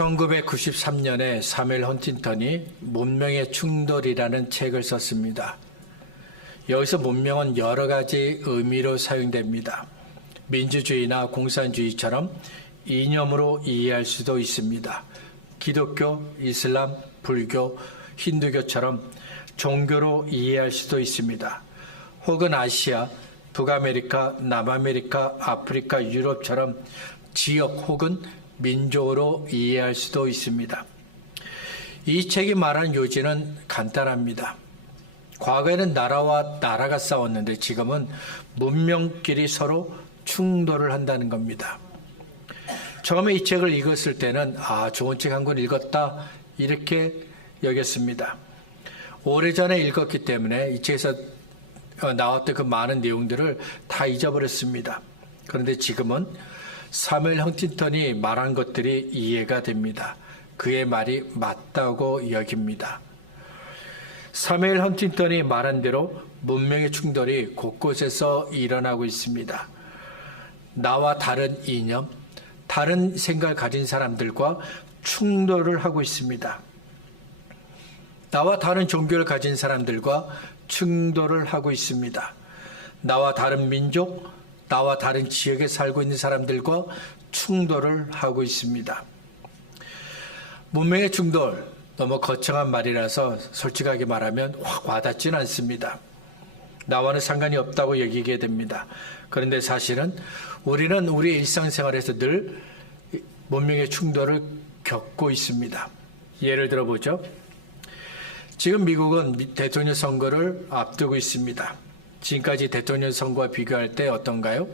1993년에 사무엘 헌팅턴이 문명의 충돌이라는 책을 썼습니다. 여기서 문명은 여러 가지 의미로 사용됩니다. 민주주의나 공산주의처럼 이념으로 이해할 수도 있습니다. 기독교, 이슬람, 불교, 힌두교처럼 종교로 이해할 수도 있습니다. 혹은 아시아, 북아메리카, 남아메리카, 아프리카, 유럽처럼 지역 혹은 민족으로 이해할 수도 있습니다. 이 책이 말하는 요지는 간단합니다. 과거에는 나라와 나라가 싸웠는데 지금은 문명끼리 서로 충돌을 한다는 겁니다. 처음에 이 책을 읽었을 때는 좋은 책 한 권 읽었다 이렇게 여겼습니다. 오래전에 읽었기 때문에 이 책에서 나왔던 그 많은 내용들을 다 잊어버렸습니다. 그런데 지금은 사무엘 헌팅턴이 말한 것들이 이해가 됩니다. 그의 말이 맞다고 여깁니다. 사무엘 헌팅턴이 말한 대로 문명의 충돌이 곳곳에서 일어나고 있습니다. 나와 다른 이념, 다른 생각을 가진 사람들과 충돌을 하고 있습니다. 나와 다른 종교를 가진 사람들과 충돌을 하고 있습니다. 나와 다른 민족, 나와 다른 지역에 살고 있는 사람들과 충돌을 하고 있습니다. 문명의 충돌, 너무 거창한 말이라서 솔직하게 말하면 확 와닿지는 않습니다. 나와는 상관이 없다고 여기게 됩니다. 그런데 사실은 우리는 우리 일상생활에서 늘 문명의 충돌을 겪고 있습니다. 예를 들어보죠. 지금 미국은 대통령 선거를 앞두고 있습니다. 지금까지 대통령 선거와 비교할 때 어떤가요?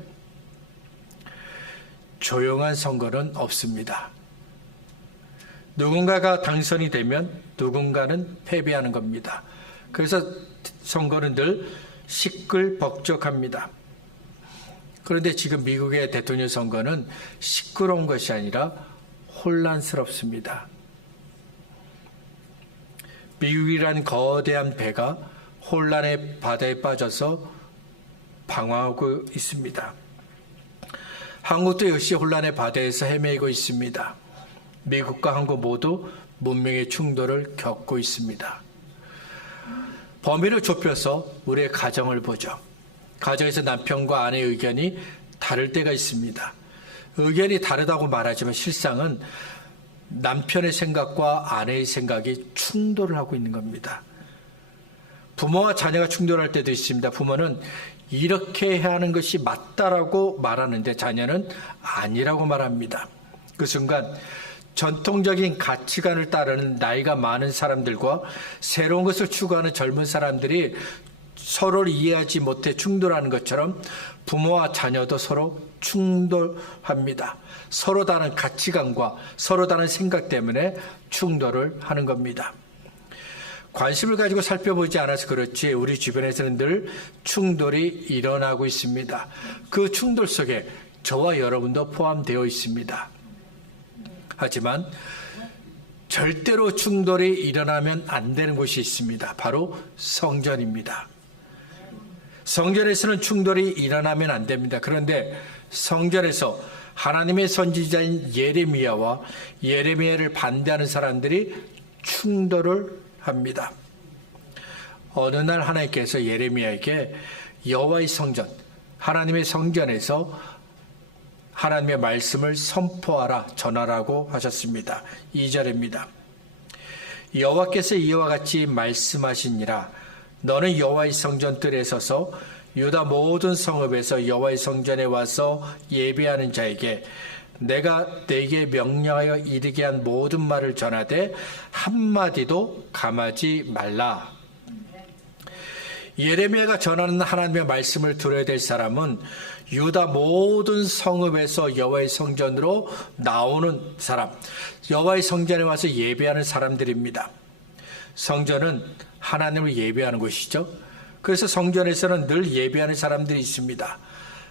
조용한 선거는 없습니다. 누군가가 당선이 되면 누군가는 패배하는 겁니다. 그래서 선거는 늘 시끌벅적합니다. 그런데 지금 미국의 대통령 선거는 시끄러운 것이 아니라 혼란스럽습니다. 미국이란 거대한 배가 혼란의 바다에 빠져서 방황하고 있습니다. 한국도 역시 혼란의 바다에서 헤매고 있습니다. 미국과 한국 모두 문명의 충돌을 겪고 있습니다. 범위를 좁혀서 우리의 가정을 보죠. 가정에서 남편과 아내의 의견이 다를 때가 있습니다. 의견이 다르다고 말하지만 실상은 남편의 생각과 아내의 생각이 충돌을 하고 있는 겁니다. 부모와 자녀가 충돌할 때도 있습니다. 부모는 이렇게 해야 하는 것이 맞다라고 말하는데 자녀는 아니라고 말합니다. 그 순간 전통적인 가치관을 따르는 나이가 많은 사람들과 새로운 것을 추구하는 젊은 사람들이 서로를 이해하지 못해 충돌하는 것처럼 부모와 자녀도 서로 충돌합니다. 서로 다른 가치관과 서로 다른 생각 때문에 충돌을 하는 겁니다. 관심을 가지고 살펴보지 않아서 그렇지 우리 주변에서는 늘 충돌이 일어나고 있습니다. 그 충돌 속에 저와 여러분도 포함되어 있습니다. 하지만 절대로 충돌이 일어나면 안 되는 곳이 있습니다. 바로 성전입니다. 성전에서는 충돌이 일어나면 안 됩니다. 그런데 성전에서 하나님의 선지자인 예레미야와 예레미야를 반대하는 사람들이 충돌을 합니다. 어느 날 하나님께서 예레미야에게 여호와의 성전, 하나님의 성전에서 하나님의 말씀을 선포하라, 전하라고 하셨습니다. 2절입니다. 여호와께서 이와 같이 말씀하시니라. 너는 여호와의 성전 뜰에 서서 유다 모든 성읍에서 여호와의 성전에 와서 예배하는 자에게 내가 네게 명령하여 이르게 한 모든 말을 전하되 한마디도 감하지 말라. 예레미야가 전하는 하나님의 말씀을 들어야 될 사람은 유다 모든 성읍에서 여호와의 성전으로 나오는 사람, 여호와의 성전에 와서 예배하는 사람들입니다. 성전은 하나님을 예배하는 곳이죠. 그래서 성전에서는 늘 예배하는 사람들이 있습니다.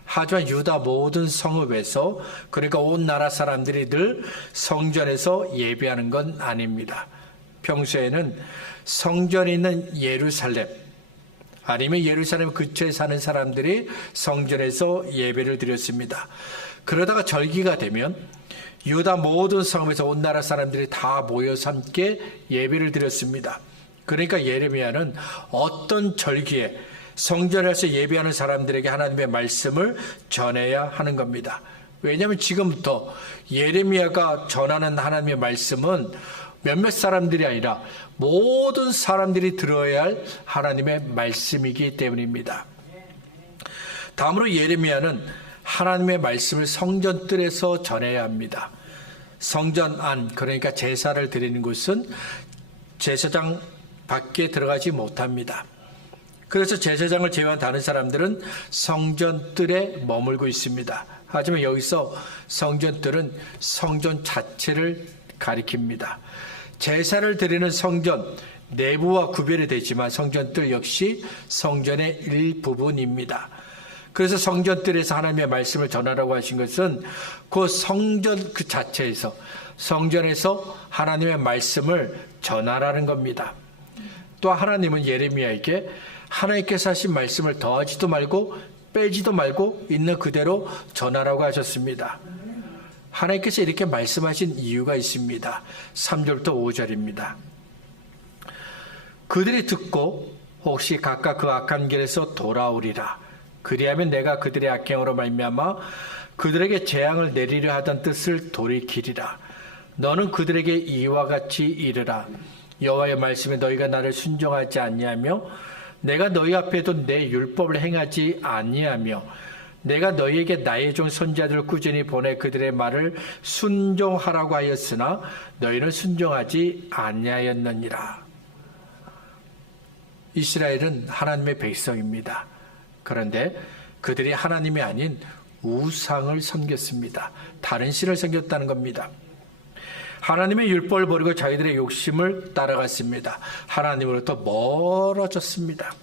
하지만 유다 모든 성읍에서, 그러니까 온 나라 사람들이 늘 성전에서 예배하는 건 아닙니다. 평소에는 성전이 있는 예루살렘, 아니면 예루살렘 근처에 사는 사람들이 성전에서 예배를 드렸습니다. 그러다가 절기가 되면 유다 모든 성읍에서 온 나라 사람들이 다 모여서 함께 예배를 드렸습니다. 그러니까 예레미야는 어떤 절기에 성전에서 예배하는 사람들에게 하나님의 말씀을 전해야 하는 겁니다. 왜냐하면 지금부터 예레미야가 전하는 하나님의 말씀은 몇몇 사람들이 아니라 모든 사람들이 들어야 할 하나님의 말씀이기 때문입니다. 다음으로 예레미야는 하나님의 말씀을 성전뜰에서 전해야 합니다. 성전 안, 그러니까 제사를 드리는 곳은 제사장 밖에 들어가지 못합니다. 그래서 제사장을 제외한 다른 사람들은 성전뜰에 머물고 있습니다. 하지만 여기서 성전뜰은 성전 자체를 가리킵니다. 제사를 드리는 성전 내부와 구별이 되지만 성전뜰 역시 성전의 일부분입니다. 그래서 성전뜰에서 하나님의 말씀을 전하라고 하신 것은 그 성전 그 자체에서 성전에서 하나님의 말씀을 전하라는 겁니다. 또 하나님은 예레미야에게 하나님께서 하신 말씀을 더하지도 말고 빼지도 말고 있는 그대로 전하라고 하셨습니다. 하나님께서 이렇게 말씀하신 이유가 있습니다. 3절부터 5절입니다. 그들이 듣고 혹시 각각 그 악한 길에서 돌아오리라. 그리하면 내가 그들의 악행으로 말미암아 그들에게 재앙을 내리려 하던 뜻을 돌이키리라. 너는 그들에게 이와 같이 이르라. 여호와의 말씀에 너희가 나를 순종하지 아니하며 내가 너희 앞에 둔 내 율법을 행하지 아니하며 내가 너희에게 나의 종 선지자들을 꾸준히 보내 그들의 말을 순종하라고 하였으나 너희는 순종하지 아니하였느니라. 이스라엘은 하나님의 백성입니다. 그런데 그들이 하나님이 아닌 우상을 섬겼습니다. 다른 신을 섬겼다는 겁니다. 하나님의 율법을 버리고 자기들의 욕심을 따라갔습니다. 하나님으로부터 멀어졌습니다.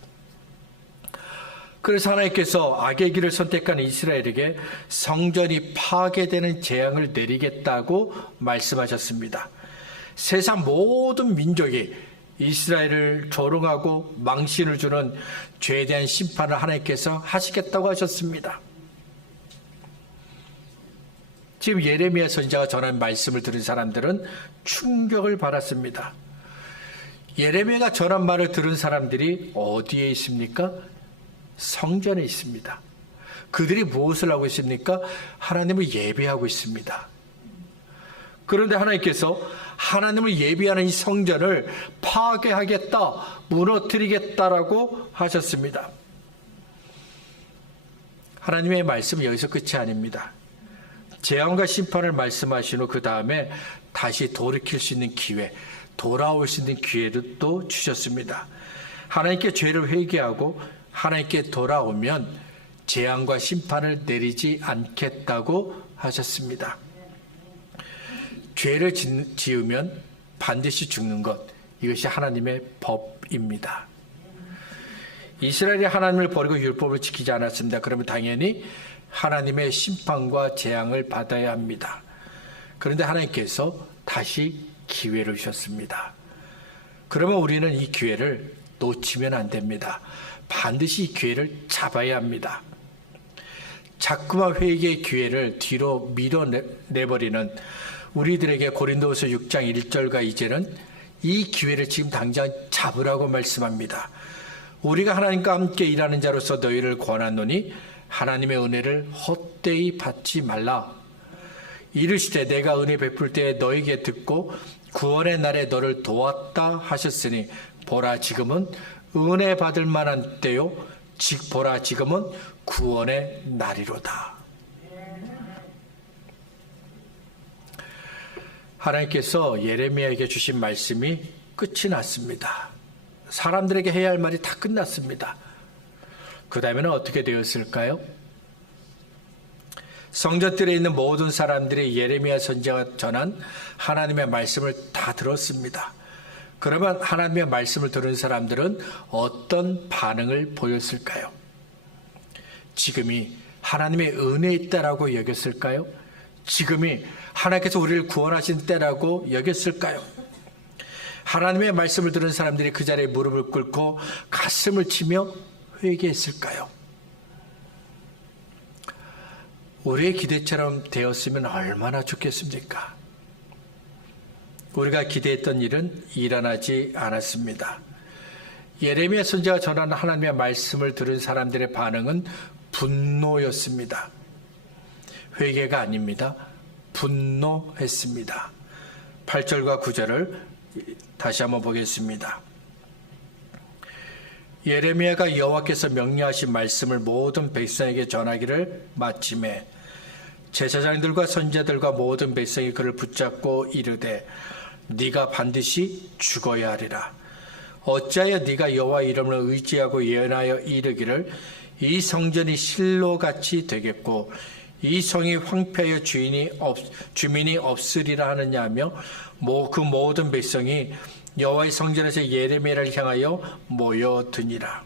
그래서 하나님께서 악의 길을 선택한 이스라엘에게 성전이 파괴되는 재앙을 내리겠다고 말씀하셨습니다. 세상 모든 민족이 이스라엘을 조롱하고 망신을 주는 죄에 대한 심판을 하나님께서 하시겠다고 하셨습니다. 지금 예레미야 선지자가 전한 말씀을 들은 사람들은 충격을 받았습니다. 예레미야가 전한 말을 들은 사람들이 어디에 있습니까? 성전에 있습니다. 그들이 무엇을 하고 있습니까? 하나님을 예배하고 있습니다. 그런데 하나님께서 하나님을 예배하는 이 성전을 파괴하겠다, 무너뜨리겠다라고 하셨습니다. 하나님의 말씀은 여기서 끝이 아닙니다. 재앙과 심판을 말씀하신 후 그 다음에 다시 돌이킬 수 있는 기회, 돌아올 수 있는 기회를 또 주셨습니다. 하나님께 죄를 회개하고 하나님께 돌아오면 재앙과 심판을 내리지 않겠다고 하셨습니다. 죄를 지으면 반드시 죽는 것, 이것이 하나님의 법입니다. 이스라엘이 하나님을 버리고 율법을 지키지 않았습니다. 그러면 당연히 하나님의 심판과 재앙을 받아야 합니다. 그런데 하나님께서 다시 기회를 주셨습니다. 그러면 우리는 이 기회를 놓치면 안 됩니다. 반드시 이 기회를 잡아야 합니다. 자꾸만 회개의 기회를 뒤로 밀어내버리는 우리들에게 고린도후서 6장 1절과 2절은 이 기회를 지금 당장 잡으라고 말씀합니다. 우리가 하나님과 함께 일하는 자로서 너희를 권하노니 하나님의 은혜를 헛되이 받지 말라. 이르시되 내가 은혜 베풀 때에 너에게 듣고 구원의 날에 너를 도왔다 하셨으니 보라 지금은 은혜 받을 만한 때요 보라 지금은 구원의 날이로다. 하나님께서 예레미야에게 주신 말씀이 끝이 났습니다. 사람들에게 해야 할 말이 다 끝났습니다. 그 다음에는 어떻게 되었을까요? 성전뜰에 있는 모든 사람들이 예레미야 선지자가 전한 하나님의 말씀을 다 들었습니다. 그러면 하나님의 말씀을 들은 사람들은 어떤 반응을 보였을까요? 지금이 하나님의 은혜의 때라고 여겼을까요? 지금이 하나님께서 우리를 구원하신 때라고 여겼을까요? 하나님의 말씀을 들은 사람들이 그 자리에 무릎을 꿇고 가슴을 치며 회개했을까요? 우리의 기대처럼 되었으면 얼마나 좋겠습니까? 우리가 기대했던 일은 일어나지 않았습니다. 예레미야 선지자가 전하는 하나님의 말씀을 들은 사람들의 반응은 분노였습니다. 회개가 아닙니다. 분노했습니다. 8절과 9절을 다시 한번 보겠습니다. 예레미야가 여호와께서 명령하신 말씀을 모든 백성에게 전하기를 마침에 제사장들과 선지자들과 모든 백성이 그를 붙잡고 이르되 네가 반드시 죽어야 하리라. 어찌하여 네가 여호와 이름을 의지하고 예언하여 이르기를 이 성전이 실로같이 되겠고 이 성이 황폐하여 주민이 없으리라 하느냐 하며 그 모든 백성이 여호와의 성전에서 예레미야를 향하여 모여드니라.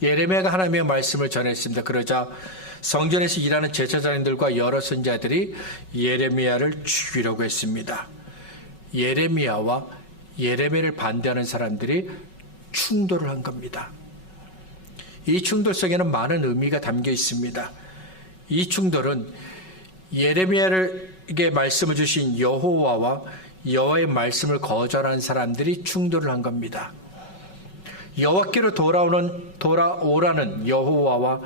예레미야가 하나님의 말씀을 전했습니다. 그러자 성전에서 일하는 제사장들과 여러 선지자들이 예레미야를 죽이려고 했습니다. 예레미야와 예레미야를 반대하는 사람들이 충돌을 한 겁니다. 이 충돌 속에는 많은 의미가 담겨 있습니다. 이 충돌은 예레미야에게 말씀을 주신 여호와와 여호와의 말씀을 거절한 사람들이 충돌을 한 겁니다. 여호와께로 돌아오라는 여호와와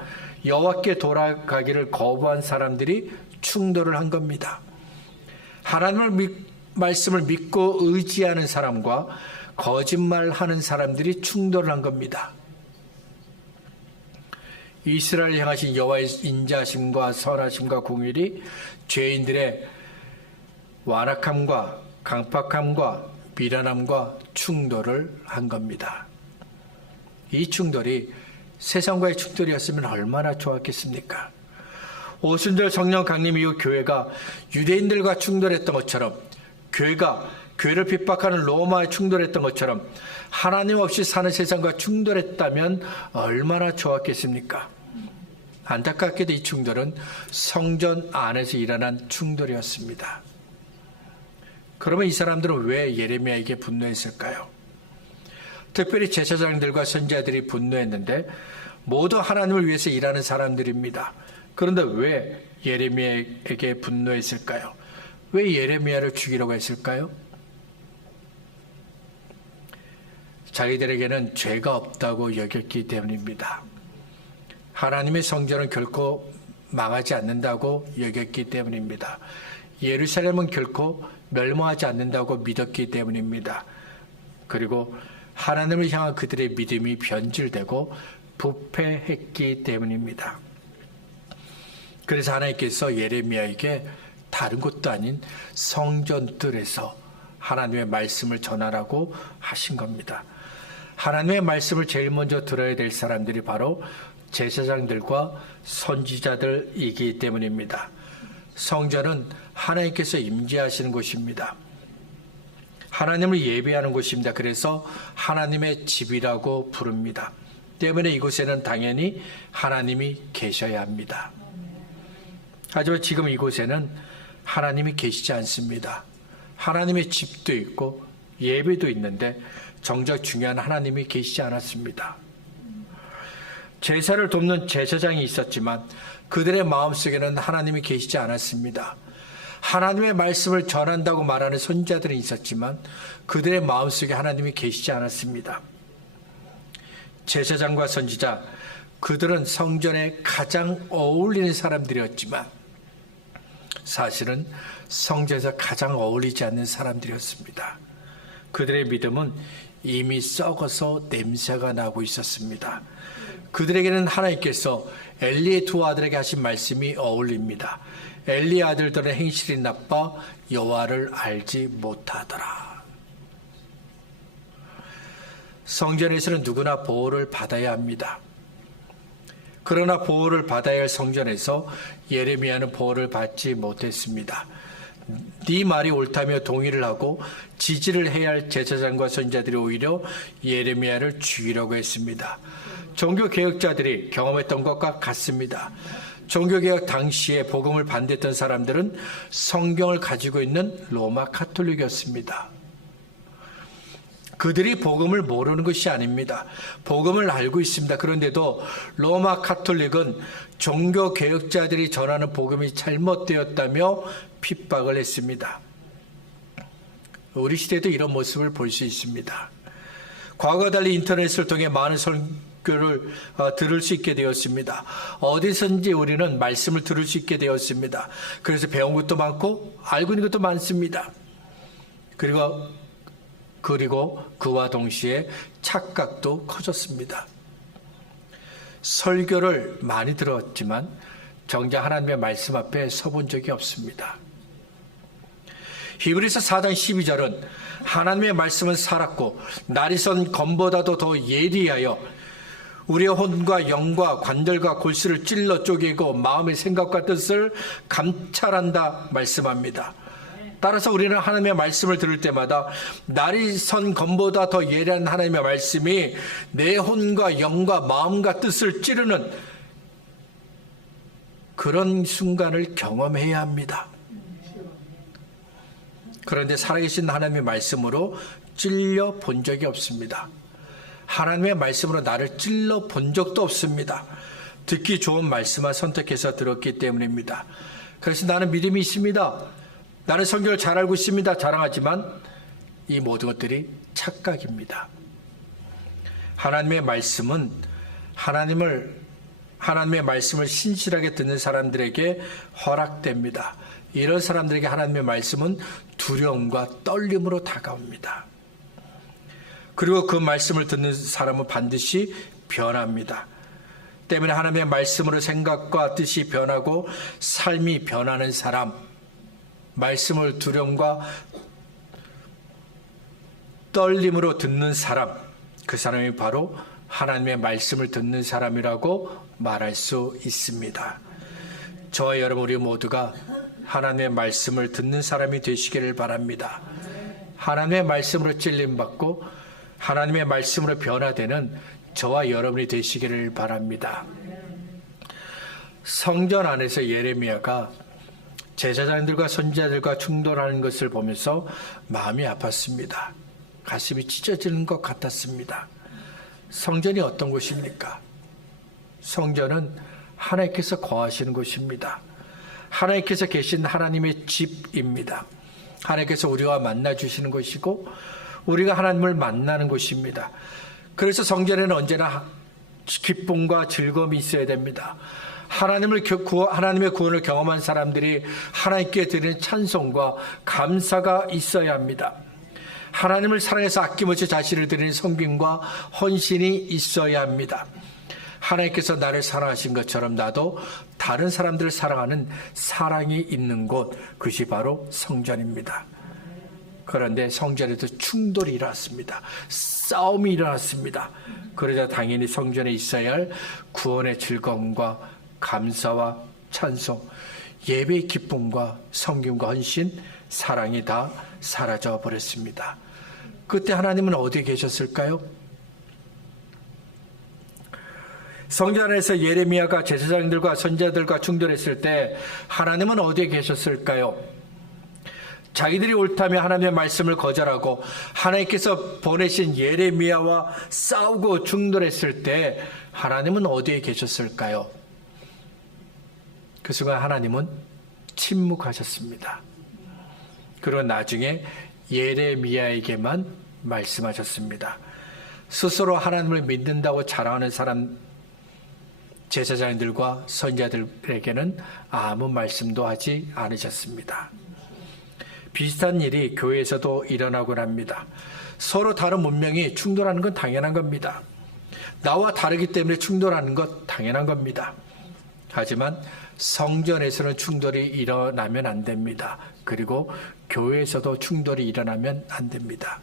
여호와께 돌아가기를 거부한 사람들이 충돌을 한 겁니다. 하나님의 말씀을 믿고 의지하는 사람과 거짓말하는 사람들이 충돌을 한 겁니다. 이스라엘을 향하신 여호와의 인자하심과 선하심과 공의를 죄인들의 완악함과 강팍함과 미련함과 충돌을 한 겁니다. 이 충돌이 세상과의 충돌이었으면 얼마나 좋았겠습니까? 오순절 성령 강림 이후 교회가 유대인들과 충돌했던 것처럼 교회가 교회를 핍박하는 로마에 충돌했던 것처럼 하나님 없이 사는 세상과 충돌했다면 얼마나 좋았겠습니까? 안타깝게도 이 충돌은 성전 안에서 일어난 충돌이었습니다. 그러면 이 사람들은 왜 예레미야에게 분노했을까요? 특별히 제사장들과 선지자들이 분노했는데 모두 하나님을 위해서 일하는 사람들입니다. 그런데 왜 예레미야에게 분노했을까요? 왜 예레미야를 죽이려고 했을까요? 자기들에게는 죄가 없다고 여겼기 때문입니다. 하나님의 성전은 결코 망하지 않는다고 여겼기 때문입니다. 예루살렘은 결코 멸망하지 않는다고 믿었기 때문입니다. 그리고 하나님을 향한 그들의 믿음이 변질되고 부패했기 때문입니다. 그래서 하나님께서 예레미야에게 다른 곳도 아닌 성전들에서 하나님의 말씀을 전하라고 하신 겁니다. 하나님의 말씀을 제일 먼저 들어야 될 사람들이 바로 제사장들과 선지자들이기 때문입니다. 성전은 하나님께서 임재하시는 곳입니다. 하나님을 예배하는 곳입니다. 그래서 하나님의 집이라고 부릅니다. 때문에 이곳에는 당연히 하나님이 계셔야 합니다. 하지만 지금 이곳에는 하나님이 계시지 않습니다. 하나님의 집도 있고 예배도 있는데 정작 중요한 하나님이 계시지 않았습니다. 제사를 돕는 제사장이 있었지만 그들의 마음속에는 하나님이 계시지 않았습니다. 하나님의 말씀을 전한다고 말하는 선지자들은 있었지만 그들의 마음속에 하나님이 계시지 않았습니다. 제사장과 선지자, 그들은 성전에 가장 어울리는 사람들이었지만 사실은 성전에서 가장 어울리지 않는 사람들이었습니다. 그들의 믿음은 이미 썩어서 냄새가 나고 있었습니다. 그들에게는 하나님께서 엘리의 두 아들에게 하신 말씀이 어울립니다. 엘리의 아들들은 행실이 나빠 여호와를 알지 못하더라. 성전에서는 누구나 보호를 받아야 합니다. 그러나 보호를 받아야 할 성전에서 예레미야는 보호를 받지 못했습니다. 네 말이 옳다며 동의를 하고 지지를 해야 할 제사장과 선지자들이 오히려 예레미야를 죽이려고 했습니다. 종교개혁자들이 경험했던 것과 같습니다. 종교개혁 당시에 복음을 반대했던 사람들은 성경을 가지고 있는 로마 카톨릭이었습니다. 그들이 복음을 모르는 것이 아닙니다. 복음을 알고 있습니다. 그런데도 로마 가톨릭은 종교 개혁자들이 전하는 복음이 잘못되었다며 핍박을 했습니다. 우리 시대도 이런 모습을 볼 수 있습니다. 과거와 달리 인터넷을 통해 많은 설교를 들을 수 있게 되었습니다. 어디선지 우리는 말씀을 들을 수 있게 되었습니다. 그래서 배운 것도 많고 알고 있는 것도 많습니다. 그리고 그와 동시에 착각도 커졌습니다. 설교를 많이 들었지만 정작 하나님의 말씀 앞에 서본 적이 없습니다. 히브리서 4장 12절은 하나님의 말씀은 살았고 날이 선 검보다도 더 예리하여 우리의 혼과 영과 관절과 골수를 찔러 쪼개고 마음의 생각과 뜻을 감찰한다 말씀합니다. 따라서 우리는 하나님의 말씀을 들을 때마다 날이 선 검보다 더 예리한 하나님의 말씀이 내 혼과 영과 마음과 뜻을 찌르는 그런 순간을 경험해야 합니다. 그런데 살아계신 하나님의 말씀으로 찔려 본 적이 없습니다. 하나님의 말씀으로 나를 찔러 본 적도 없습니다. 듣기 좋은 말씀만 선택해서 들었기 때문입니다. 그래서 나는 믿음이 있습니다. 나는 성경을 잘 알고 있습니다. 자랑하지만 이 모든 것들이 착각입니다. 하나님의 말씀은 하나님의 말씀을 신실하게 듣는 사람들에게 허락됩니다. 이런 사람들에게 하나님의 말씀은 두려움과 떨림으로 다가옵니다. 그리고 그 말씀을 듣는 사람은 반드시 변합니다. 때문에 하나님의 말씀으로 생각과 뜻이 변하고 삶이 변하는 사람, 말씀을 두려움과 떨림으로 듣는 사람, 그 사람이 바로 하나님의 말씀을 듣는 사람이라고 말할 수 있습니다. 저와 여러분 우리 모두가 하나님의 말씀을 듣는 사람이 되시기를 바랍니다. 하나님의 말씀으로 찔림받고 하나님의 말씀으로 변화되는 저와 여러분이 되시기를 바랍니다. 성전 안에서 예레미야가 제사장들과 선지자들과 충돌하는 것을 보면서 마음이 아팠습니다. 가슴이 찢어지는 것 같았습니다. 성전이 어떤 곳입니까? 성전은 하나님께서 거하시는 곳입니다. 하나님께서 계신 하나님의 집입니다. 하나님께서 우리와 만나주시는 곳이고 우리가 하나님을 만나는 곳입니다. 그래서 성전에는 언제나 기쁨과 즐거움이 있어야 됩니다. 하나님의 구원을 경험한 사람들이 하나님께 드리는 찬송과 감사가 있어야 합니다. 하나님을 사랑해서 아낌없이 자신을 드리는 섬김과 헌신이 있어야 합니다. 하나님께서 나를 사랑하신 것처럼 나도 다른 사람들을 사랑하는 사랑이 있는 곳, 그것이 바로 성전입니다. 그런데 성전에도 충돌이 일어났습니다. 싸움이 일어났습니다. 그러자 당연히 성전에 있어야 할 구원의 즐거움과 감사와 찬송, 예배의 기쁨과 섬김과 헌신, 사랑이 다 사라져 버렸습니다. 그때 하나님은 어디에 계셨을까요? 성전 안에서 예레미야가 제사장들과 선지자들과 충돌했을 때 하나님은 어디에 계셨을까요? 자기들이 옳다며 하나님의 말씀을 거절하고 하나님께서 보내신 예레미야와 싸우고 충돌했을 때 하나님은 어디에 계셨을까요? 그 순간 하나님은 침묵하셨습니다. 그리고 나중에 예레미야에게만 말씀하셨습니다. 스스로 하나님을 믿는다고 자랑하는 사람, 제사장들과 선지자들에게는 아무 말씀도 하지 않으셨습니다. 비슷한 일이 교회에서도 일어나곤 합니다. 서로 다른 문명이 충돌하는 건 당연한 겁니다. 나와 다르기 때문에 충돌하는 것 당연한 겁니다. 하지만 성전에서는 충돌이 일어나면 안 됩니다. 그리고 교회에서도 충돌이 일어나면 안 됩니다.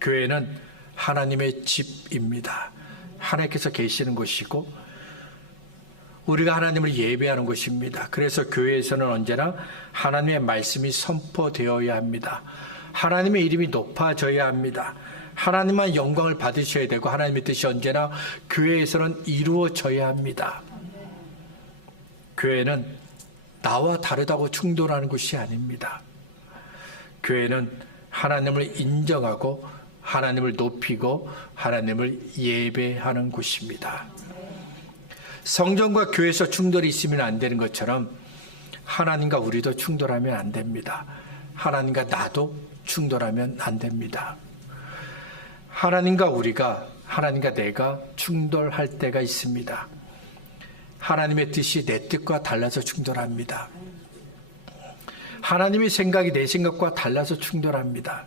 교회는 하나님의 집입니다. 하나님께서 계시는 곳이고 우리가 하나님을 예배하는 곳입니다. 그래서 교회에서는 언제나 하나님의 말씀이 선포되어야 합니다. 하나님의 이름이 높아져야 합니다. 하나님만 영광을 받으셔야 되고 하나님의 뜻이 언제나 교회에서는 이루어져야 합니다. 교회는 나와 다르다고 충돌하는 곳이 아닙니다. 교회는 하나님을 인정하고 하나님을 높이고 하나님을 예배하는 곳입니다. 성전과 교회에서 충돌이 있으면 안 되는 것처럼 하나님과 우리도 충돌하면 안 됩니다. 하나님과 나도 충돌하면 안 됩니다. 하나님과 우리가, 하나님과 내가 충돌할 때가 있습니다. 하나님의 뜻이 내 뜻과 달라서 충돌합니다. 하나님의 생각이 내 생각과 달라서 충돌합니다.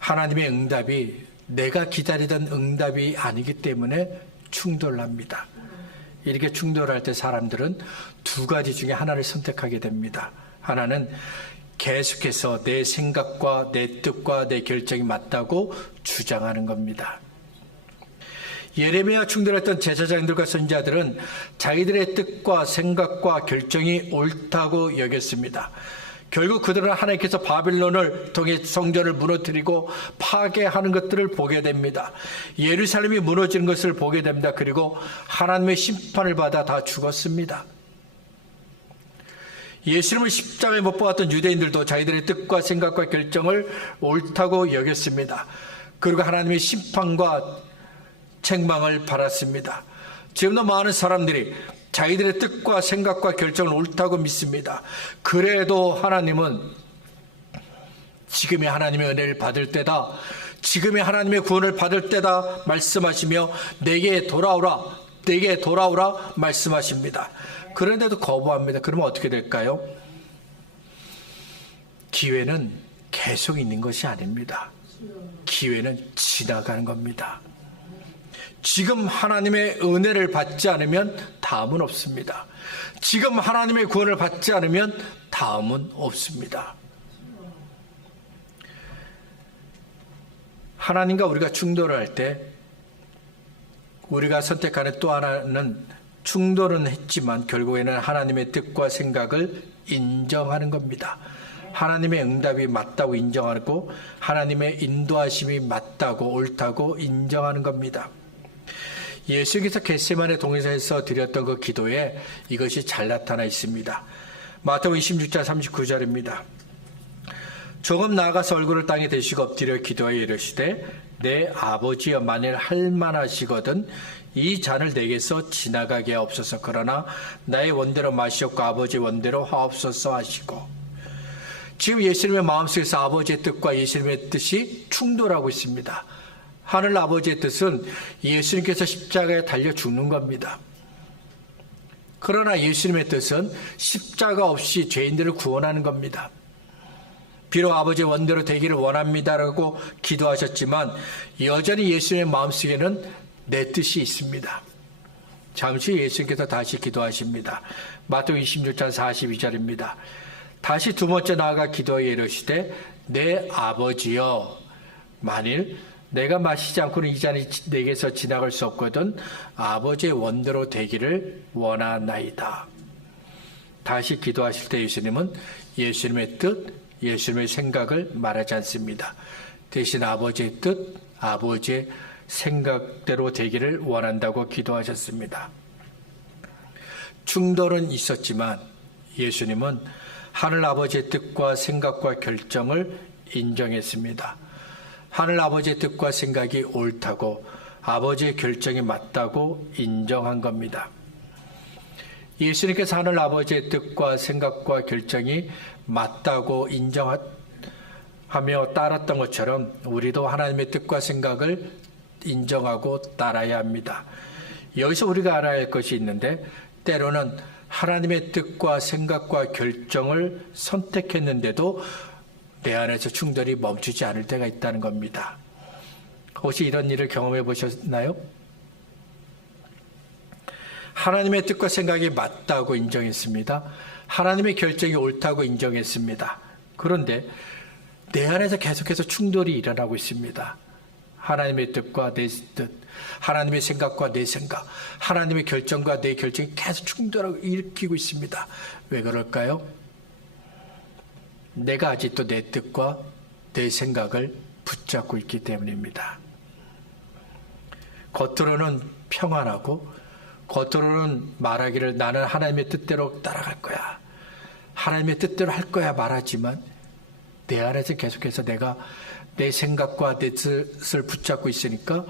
하나님의 응답이 내가 기다리던 응답이 아니기 때문에 충돌합니다. 이렇게 충돌할 때 사람들은 두 가지 중에 하나를 선택하게 됩니다. 하나는 계속해서 내 생각과 내 뜻과 내 결정이 맞다고 주장하는 겁니다. 예레미야와 충돌했던 제사장들과 선지자들은 자기들의 뜻과 생각과 결정이 옳다고 여겼습니다. 결국 그들은 하나님께서 바빌론을 통해 성전을 무너뜨리고 파괴하는 것들을 보게 됩니다. 예루살렘이 무너지는 것을 보게 됩니다. 그리고 하나님의 심판을 받아 다 죽었습니다. 예수님을 십자가에 못 박았던 유대인들도 자기들의 뜻과 생각과 결정을 옳다고 여겼습니다. 그리고 하나님의 심판과 책망을 받았습니다. 지금도 많은 사람들이 자기들의 뜻과 생각과 결정을 옳다고 믿습니다. 그래도 하나님은 지금의 하나님의 은혜를 받을 때다, 지금의 하나님의 구원을 받을 때다 말씀하시며 내게 돌아오라, 내게 돌아오라 말씀하십니다. 그런데도 거부합니다. 그러면 어떻게 될까요? 기회는 계속 있는 것이 아닙니다. 기회는 지나가는 겁니다. 지금 하나님의 은혜를 받지 않으면 다음은 없습니다. 지금 하나님의 구원을 받지 않으면 다음은 없습니다. 하나님과 우리가 충돌을 할 때 우리가 선택하는 또 하나는 충돌은 했지만 결국에는 하나님의 뜻과 생각을 인정하는 겁니다. 하나님의 응답이 맞다고 인정하고 하나님의 인도하심이 맞다고 옳다고 인정하는 겁니다. 예수께서 겟세마네 동산에서 드렸던 그 기도에 이것이 잘 나타나 있습니다. 마태복음 26장 39절입니다. 조금 나아가서 얼굴을 땅에 대시고 엎드려 기도하여 이르시되 내 아버지여 만일 할만하시거든 이 잔을 내게서 지나가게 하옵소서. 그러나 나의 원대로 마시옵고 아버지의 원대로 하옵소서 하시고, 지금 예수님의 마음속에서 아버지의 뜻과 예수님의 뜻이 충돌하고 있습니다. 하늘 아버지의 뜻은 예수님께서 십자가에 달려 죽는 겁니다. 그러나 예수님의 뜻은 십자가 없이 죄인들을 구원하는 겁니다. 비록 아버지의 원대로 되기를 원합니다라고 기도하셨지만 여전히 예수님의 마음속에는 내 뜻이 있습니다. 잠시 예수님께서 다시 기도하십니다. 마태복음 26장 42절입니다. 다시 두 번째 나아가 기도하여 이르시되 내 아버지여 만일 내가 마시지 않고는 이 잔이 내게서 지나갈 수 없거든 아버지의 원대로 되기를 원하나이다. 다시 기도하실 때 예수님은 예수님의 뜻, 예수님의 생각을 말하지 않습니다. 대신 아버지의 뜻, 아버지의 생각대로 되기를 원한다고 기도하셨습니다. 충돌은 있었지만 예수님은 하늘 아버지의 뜻과 생각과 결정을 인정했습니다. 하늘 아버지의 뜻과 생각이 옳다고 아버지의 결정이 맞다고 인정한 겁니다. 예수님께서 하늘 아버지의 뜻과 생각과 결정이 맞다고 인정하며 따랐던 것처럼 우리도 하나님의 뜻과 생각을 인정하고 따라야 합니다. 여기서 우리가 알아야 할 것이 있는데 때로는 하나님의 뜻과 생각과 결정을 선택했는데도 내 안에서 충돌이 멈추지 않을 때가 있다는 겁니다. 혹시 이런 일을 경험해 보셨나요? 하나님의 뜻과 생각이 맞다고 인정했습니다. 하나님의 결정이 옳다고 인정했습니다. 그런데 내 안에서 계속해서 충돌이 일어나고 있습니다. 하나님의 뜻과 내 뜻, 하나님의 생각과 내 생각, 하나님의 결정과 내 결정이 계속 충돌을 일으키고 있습니다. 왜 그럴까요? 내가 아직도 내 뜻과 내 생각을 붙잡고 있기 때문입니다. 겉으로는 평안하고 겉으로는 말하기를 나는 하나님의 뜻대로 따라갈 거야, 하나님의 뜻대로 할 거야 말하지만 내 안에서 계속해서 내가 내 생각과 내 뜻을 붙잡고 있으니까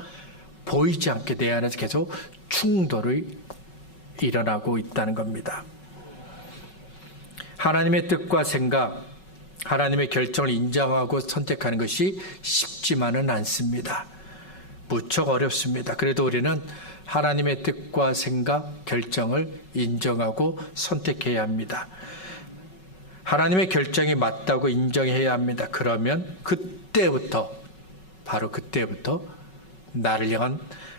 보이지 않게 내 안에서 계속 충돌이 일어나고 있다는 겁니다. 하나님의 뜻과 생각, 하나님의 결정을 인정하고 선택하는 것이 쉽지만은 않습니다. 무척 어렵습니다. 그래도 우리는 하나님의 뜻과 생각, 결정을 인정하고 선택해야 합니다. 하나님의 결정이 맞다고 인정해야 합니다. 그러면 그때부터, 바로 그때부터 나를 향한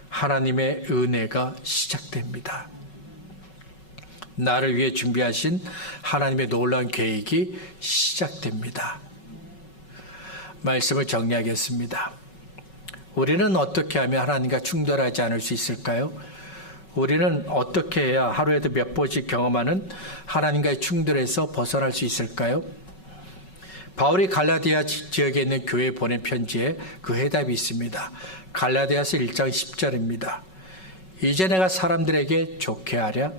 하나님의 은혜가 시작됩니다. 나를 위해 준비하신 하나님의 놀라운 계획이 시작됩니다. 말씀을 정리하겠습니다. 우리는 어떻게 하면 하나님과 충돌하지 않을 수 있을까요? 우리는 어떻게 해야 하루에도 몇 번씩 경험하는 하나님과의 충돌에서 벗어날 수 있을까요? 바울이 갈라디아 지역에 있는 교회에 보낸 편지에 그 해답이 있습니다. 갈라디아서 1장 10절입니다. 이제 내가 사람들에게 좋게 하랴,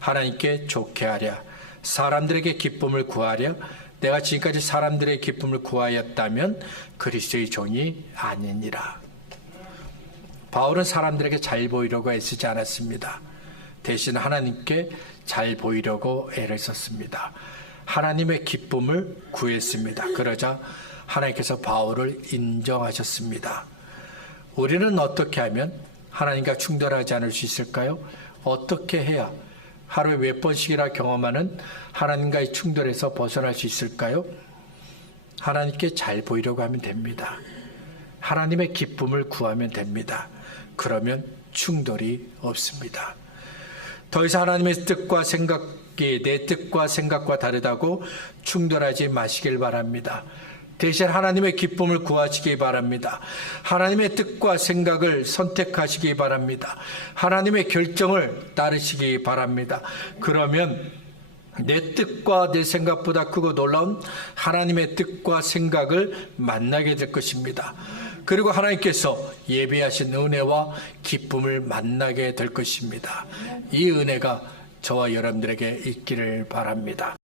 하나님께 좋게 하랴, 사람들에게 기쁨을 구하랴, 내가 지금까지 사람들의 기쁨을 구하였다면 그리스도의 종이 아니니라. 바울은 사람들에게 잘 보이려고 애쓰지 않았습니다. 대신 하나님께 잘 보이려고 애를 썼습니다. 하나님의 기쁨을 구했습니다. 그러자 하나님께서 바울을 인정하셨습니다. 우리는 어떻게 하면 하나님과 충돌하지 않을 수 있을까요? 어떻게 해야 하루에 몇 번씩이나 경험하는 하나님과의 충돌에서 벗어날 수 있을까요? 하나님께 잘 보이려고 하면 됩니다. 하나님의 기쁨을 구하면 됩니다. 그러면 충돌이 없습니다. 더 이상 하나님의 뜻과 생각이 내 뜻과 생각과 다르다고 충돌하지 마시길 바랍니다. 대신 하나님의 기쁨을 구하시기 바랍니다. 하나님의 뜻과 생각을 선택하시기 바랍니다. 하나님의 결정을 따르시기 바랍니다. 그러면 내 뜻과 내 생각보다 크고 놀라운 하나님의 뜻과 생각을 만나게 될 것입니다. 그리고 하나님께서 예비하신 은혜와 기쁨을 만나게 될 것입니다. 이 은혜가 저와 여러분들에게 있기를 바랍니다.